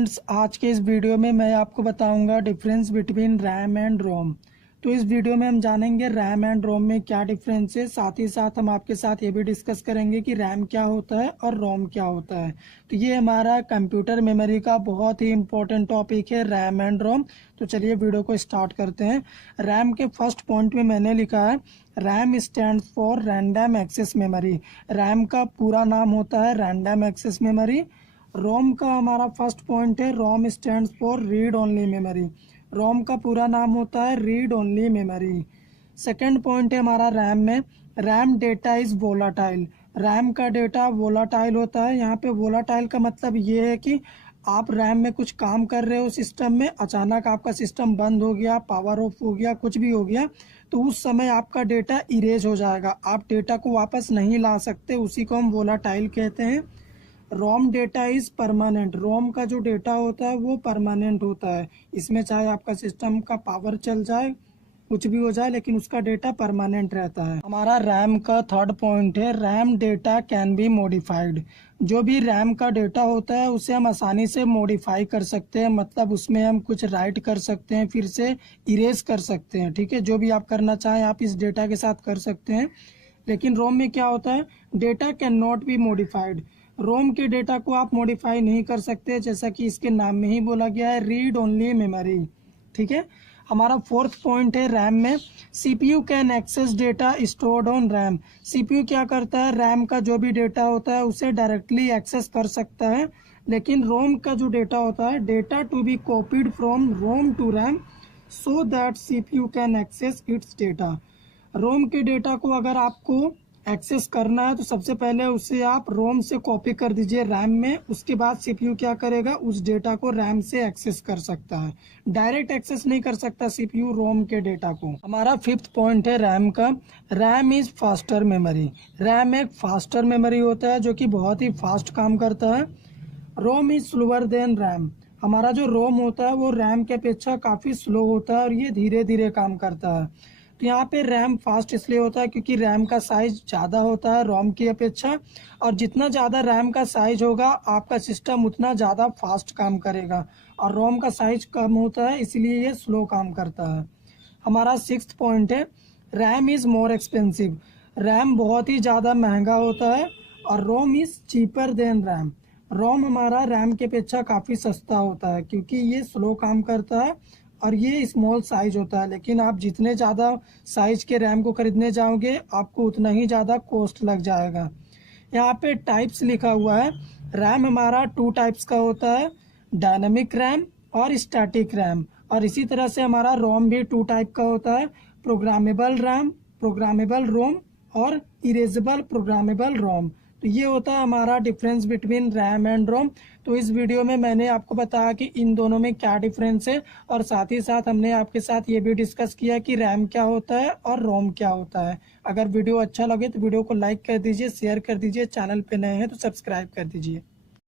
Friends, आज के इस वीडियो में मैं आपको बताऊंगा डिफरेंस बिटवीन रैम एंड रोम। तो इस वीडियो में हम जानेंगे रैम एंड रोम में क्या डिफरेंस है। साथ ही साथ हम आपके साथ ये भी डिस्कस करेंगे कि रैम क्या होता है और रोम क्या होता है। तो ये हमारा कंप्यूटर मेमोरी का बहुत ही इंपॉर्टेंट टॉपिक है, रैम एंड रोम। तो चलिए वीडियो को स्टार्ट करते हैं। रैम के फर्स्ट पॉइंट में मैंने लिखा है RAM stand for random access memory. RAM का पूरा नाम होता है रैंडम एक्सेस मेमोरी। रोम का हमारा फर्स्ट पॉइंट है ROM stands for read only memory. ROM का पूरा नाम होता है read only memory. Second point है हमारा रैम में RAM data is volatile. RAM का डेटा वोलाटाइल होता है। यहाँ पे वोलाटाइल का मतलब ये है कि आप रैम में कुछ काम कर रहे हो सिस्टम में, अचानक आपका सिस्टम बंद हो गया, पावर ऑफ हो गया, कुछ भी हो गया, तो उस समय आपका डेटा इरेज हो जाएगा। आप डेटा को वापस नहीं ला सकते, उसी को हम वोलाटाइल कहते हैं। रोम डेटा इज परमानेंट। रोम का जो डेटा होता है वो परमानेंट होता है। इसमें चाहे आपका सिस्टम का पावर चल जाए, कुछ भी हो जाए, लेकिन उसका डेटा परमानेंट रहता है। हमारा रैम का थर्ड पॉइंट है RAM data can be modified. जो भी रैम का डेटा होता है उसे हम आसानी से मॉडिफाई कर सकते हैं, मतलब उसमें हम कुछ राइट कर सकते हैं, फिर से इरेज कर सकते हैं। ठीक है, जो भी आप करना चाहें आप इस डेटा के साथ कर सकते हैं। लेकिन रोम में क्या होता है, data can not be modified. ROM के डेटा को आप मॉडिफाई नहीं कर सकते, जैसा कि इसके नाम में ही बोला गया है, रीड ओनली मेमोरी। ठीक है, हमारा फोर्थ पॉइंट है रैम में CPU can access data stored on RAM. CPU क्या करता है, रैम का जो भी डेटा होता है उसे डायरेक्टली एक्सेस कर सकता है। लेकिन रोम का जो डेटा होता है, data to be copied from ROM to RAM so that CPU can access its data. ROM के डेटा को अगर आपको एक्सेस करना है तो सबसे पहले उसे आप रोम से कॉपी कर दीजिए रैम में। उसके बाद सीपीयू क्या करेगा, उस डेटा को रैम से एक्सेस कर सकता है। डायरेक्ट एक्सेस नहीं कर सकता सीपीयू रोम के डेटा को। हमारा फिफ्थ पॉइंट है रैम का RAM is faster memory. RAM एक फास्टर मेमोरी होता है जो कि बहुत ही फास्ट काम करता है। रोम इज स्लोअर देन रैम। हमारा जो रोम होता है वो रैम के अपेक्षा काफ़ी स्लो होता है और ये धीरे धीरे काम करता है। तो यहाँ पे रैम फास्ट इसलिए होता है क्योंकि रैम का साइज ज़्यादा होता है रोम की अपेक्षा, और जितना ज़्यादा रैम का साइज होगा आपका सिस्टम उतना ज़्यादा फास्ट काम करेगा। और रोम का साइज कम होता है इसलिए ये स्लो काम करता है। हमारा सिक्स्थ पॉइंट है RAM is more expensive. RAM बहुत ही ज़्यादा महंगा होता है और ROM is cheaper than RAM. रोम हमारा रैम के अपेक्षा काफ़ी सस्ता होता है क्योंकि ये स्लो काम करता है और ये स्मॉल साइज होता है। लेकिन आप जितने ज़्यादा साइज के रैम को खरीदने जाओगे आपको उतना ही ज़्यादा कॉस्ट लग जाएगा। यहाँ पे टाइप्स लिखा हुआ है, रैम हमारा 2 टाइप्स का होता है, डायनामिक रैम और स्टैटिक रैम। और इसी तरह से हमारा रोम भी 2 टाइप का होता है, प्रोग्रामेबल रैम, प्रोग्रामेबल रोम और इरेजेबल प्रोग्रामेबल रोम। तो ये होता है हमारा डिफरेंस बिटवीन रैम एंड रोम। तो इस वीडियो में मैंने आपको बताया कि इन दोनों में क्या डिफरेंस है, और साथ ही साथ हमने आपके साथ ये भी डिस्कस किया कि रैम क्या होता है और रोम क्या होता है। अगर वीडियो अच्छा लगे तो वीडियो को लाइक कर दीजिए, शेयर कर दीजिए, चैनल पे नए हैं तो सब्सक्राइब कर दीजिए।